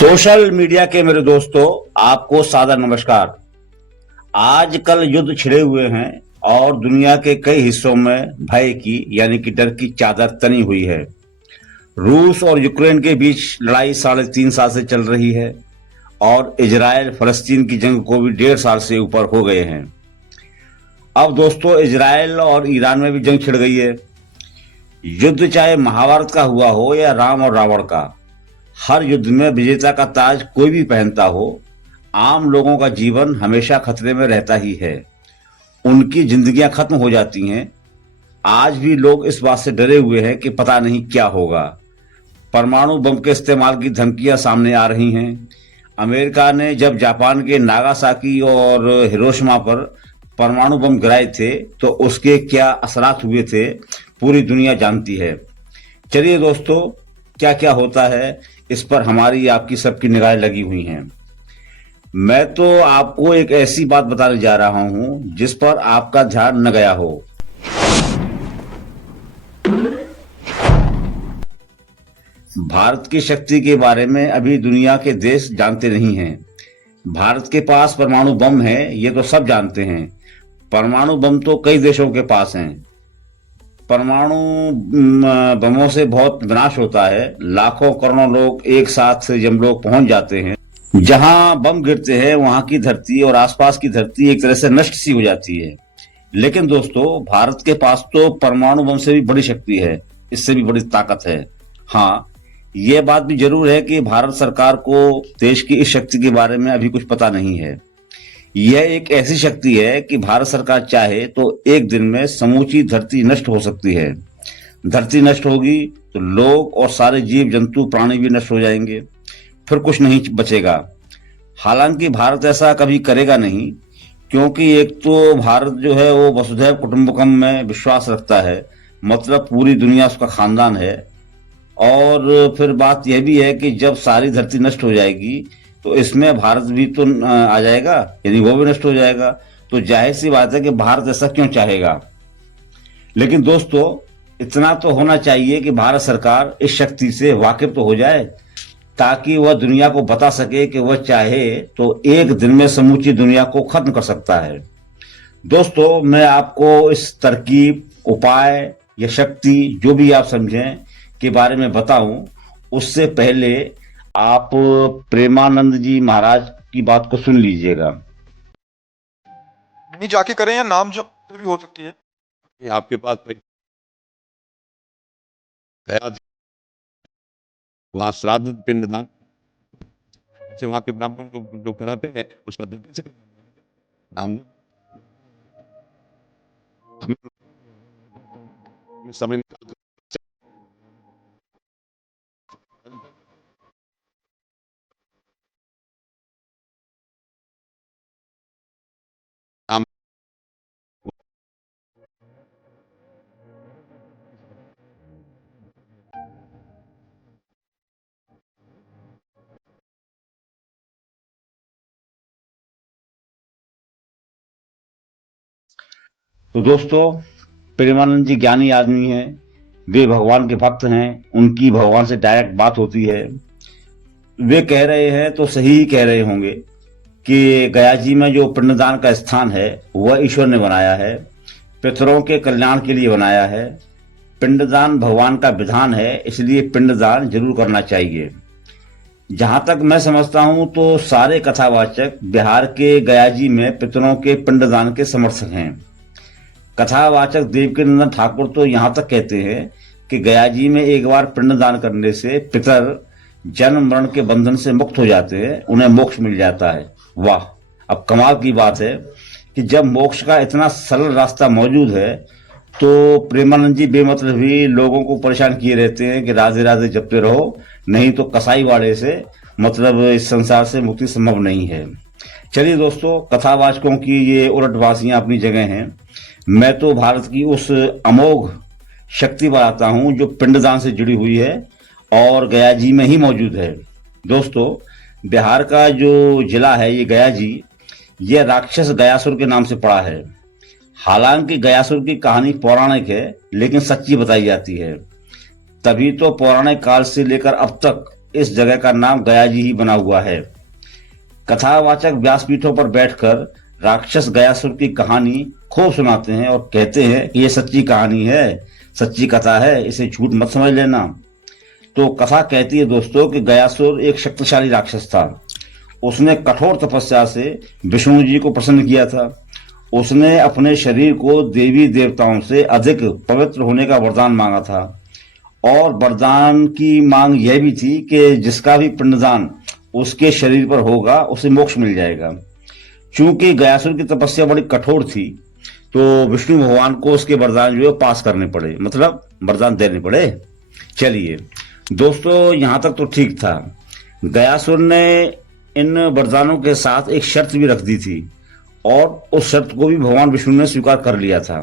Social media के मेरे दोस्तों, आपको सादर नमस्कार। आजकल युद्ध छिड़े हुए हैं और दुनिया के कई हिस्सों में भय की यानी कि डर की चादर तनी हुई है। रूस और यूक्रेन के बीच लड़ाई 3.5 साल से चल रही है और इजराइल फलस्तीन की जंग को भी 1.5 साल से ऊपर हो गए हैं। अब दोस्तों, इजराइल और ईरान में भी जंग छिड़ गई है। युद्ध चाहे महाभारत का हुआ हो या राम और रावण का, हर युद्ध में विजेता का ताज कोई भी पहनता हो, आम लोगों का जीवन हमेशा खतरे में रहता ही है। उनकी जिंदगियां खत्म हो जाती हैं। आज भी लोग इस बात से डरे हुए हैं कि पता नहीं क्या होगा। परमाणु बम के इस्तेमाल की धमकियां सामने आ रही हैं। अमेरिका ने जब जापान के नागासाकी और हिरोशिमा पर परमाणु बम गिराए थे तो उसके क्या असरात हुए थे, पूरी दुनिया जानती है। चलिए दोस्तों, क्या क्या होता है इस पर हमारी आपकी सबकी निगाहें लगी हुई हैं। मैं तो आपको एक ऐसी बात बताने जा रहा हूं जिस पर आपका ध्यान न गया हो। भारत की शक्ति के बारे में अभी दुनिया के देश जानते नहीं हैं। भारत के पास परमाणु बम है, ये तो सब जानते हैं। परमाणु बम तो कई देशों के पास हैं। परमाणु बमों से बहुत विनाश होता है। लाखों करोड़ों लोग एक साथ जब लोग पहुंच जाते हैं, जहां बम गिरते हैं वहां की धरती और आसपास की धरती एक तरह से नष्ट सी हो जाती है। लेकिन दोस्तों, भारत के पास तो परमाणु बम से भी बड़ी शक्ति है, इससे भी बड़ी ताकत है। हाँ, यह बात भी जरूर है कि भारत सरकार को देश की इस शक्ति के बारे में अभी कुछ पता नहीं है। यह एक ऐसी शक्ति है कि भारत सरकार चाहे तो एक दिन में समूची धरती नष्ट हो सकती है। धरती नष्ट होगी तो लोग और सारे जीव जंतु प्राणी भी नष्ट हो जाएंगे, फिर कुछ नहीं बचेगा। हालांकि भारत ऐसा कभी करेगा नहीं, क्योंकि एक तो भारत जो है वो वसुधैव कुटुंबकम में विश्वास रखता है, मतलब पूरी दुनिया उसका खानदान है। और फिर बात यह भी है कि जब सारी धरती नष्ट हो जाएगी तो इसमें भारत भी तो आ जाएगा, यानी वो भी नष्ट हो जाएगा। तो जाहिर सी बात है कि भारत ऐसा क्यों चाहेगा। लेकिन दोस्तों, इतना तो होना चाहिए कि भारत सरकार इस शक्ति से वाकिफ तो हो जाए, ताकि वह दुनिया को बता सके कि वह चाहे तो एक दिन में समूची दुनिया को खत्म कर सकता है। दोस्तों, मैं आपको इस तरकीब, उपाय या शक्ति जो भी आप समझें के बारे में बताऊं, उससे पहले आप प्रेमानंद जी महाराज की बात को सुन लीजिएगा। नहीं जाके करें या नाम जप भी हो सकती है। ये आपके पास गया वहाँ श्राद्ध पिंडदान से वहाँ के ब्राह्मण को जो कराते हैं उस पद्धति से नाम समय निकाल नाम तो दोस्तों, प्रेमानंद जी ज्ञानी आदमी हैं, वे भगवान के भक्त हैं, उनकी भगवान से डायरेक्ट बात होती है। वे कह रहे हैं तो सही ही कह रहे होंगे कि गया जी में जो पिंडदान का स्थान है वह ईश्वर ने बनाया है, पितरों के कल्याण के लिए बनाया है। पिंडदान भगवान का विधान है, इसलिए पिंडदान जरूर करना चाहिए। जहां तक मैं समझता हूं तो सारे कथावाचक बिहार के गया जी में पितरों के पिंडदान के समर्थक हैं। कथावाचक देवकीनंदन ठाकुर तो यहां तक कहते हैं कि गया जी में एक बार पिंडदान करने से पितर जन्म मरण के बंधन से मुक्त हो जाते हैं, उन्हें मोक्ष मिल जाता है। वाह, अब कमाल की बात है कि जब मोक्ष का इतना सरल रास्ता मौजूद है तो प्रेमानंद जी बेमतलब भी लोगों को परेशान किए रहते हैं कि राधे राधे जपते रहो, नहीं तो कसाई वाड़े से मतलब इस संसार से मुक्ति संभव नहीं है। चलिए दोस्तों, कथावाचकों की ये उलटवासियां अपनी जगह हैं। मैं तो भारत की उस अमोघ शक्ति बताता हूं जो पिंडदान से जुड़ी हुई है और गया जी में ही मौजूद है। दोस्तों, बिहार का जो जिला है ये गया जी, ये राक्षस गयासुर के नाम से पड़ा है। हालांकि गयासुर की कहानी पौराणिक है, लेकिन सच्ची बताई जाती है। तभी तो पौराणिक काल से लेकर अब तक इस जगह का नाम गया जी ही बना हुआ है। कथावाचक व्यासपीठों पर बैठकर राक्षस गयासुर की कहानी खूब सुनाते हैं और कहते हैं कि ये सच्ची कहानी है, सच्ची कथा है, इसे झूठ मत समझ लेना। तो कथा कहती है दोस्तों कि गयासुर एक शक्तिशाली राक्षस था। उसने कठोर तपस्या से विष्णु जी को प्रसन्न किया था। उसने अपने शरीर को देवी देवताओं से अधिक पवित्र होने का वरदान मांगा था और वरदान की मांग यह भी थी कि जिसका भी पिंडदान उसके शरीर पर होगा उसे मोक्ष मिल जाएगा। चूंकि गयासुर की तपस्या बड़ी कठोर थी तो विष्णु भगवान को उसके वरदान जो है पास करने पड़े, मतलब वरदान देने पड़े। चलिए दोस्तों, यहां तक तो ठीक था। गयासुर ने इन वरदानों के साथ एक शर्त भी रख दी थी और उस शर्त को भी भगवान विष्णु ने स्वीकार कर लिया था।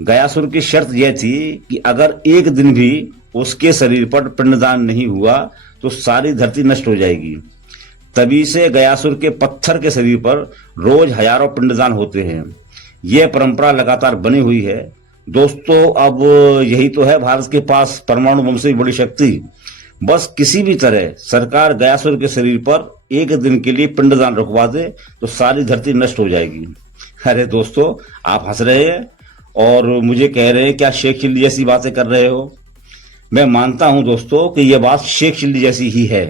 गयासुर की शर्त यह थी कि अगर एक दिन भी उसके शरीर पर पिंडदान नहीं हुआ तो सारी धरती नष्ट हो जाएगी। तभी से गयासुर के पत्थर के शरीर पर रोज हजारों पिंडदान होते हैं। यह परंपरा लगातार बनी हुई है। दोस्तों, अब यही तो है भारत के पास परमाणु बम से बड़ी शक्ति। बस किसी भी तरह सरकार गयासुर के शरीर पर एक दिन के लिए पिंडदान रुकवा दे तो सारी धरती नष्ट हो जाएगी। अरे दोस्तों, आप हंस रहे हैं और मुझे कह रहे हैं क्या शेख चिल्ली जैसी बातें कर रहे हो। मैं मानता हूं दोस्तों कि यह बात शेख चिल्ली जैसी ही है,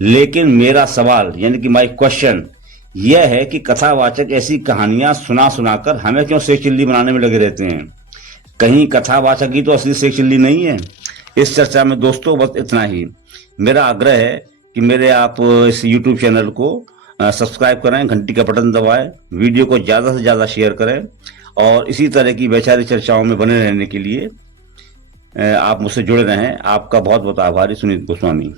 लेकिन मेरा सवाल यानी कि माय क्वेश्चन यह है कि कथावाचक ऐसी कहानियां सुना सुनाकर हमें क्यों शेख चिल्ली बनाने में लगे रहते हैं। कहीं कथावाचक ही तो असली शेख चिल्ली नहीं है। इस चर्चा में दोस्तों बस इतना ही। मेरा आग्रह है कि मेरे आप इस YouTube चैनल को सब्सक्राइब करें, घंटी का बटन दबाएं, वीडियो को ज़्यादा से ज़्यादा शेयर करें और इसी तरह की वैचारिक चर्चाओं में बने रहने के लिए आप मुझसे जुड़े रहें। आपका बहुत बहुत आभारी, सुनीत गोस्वामी।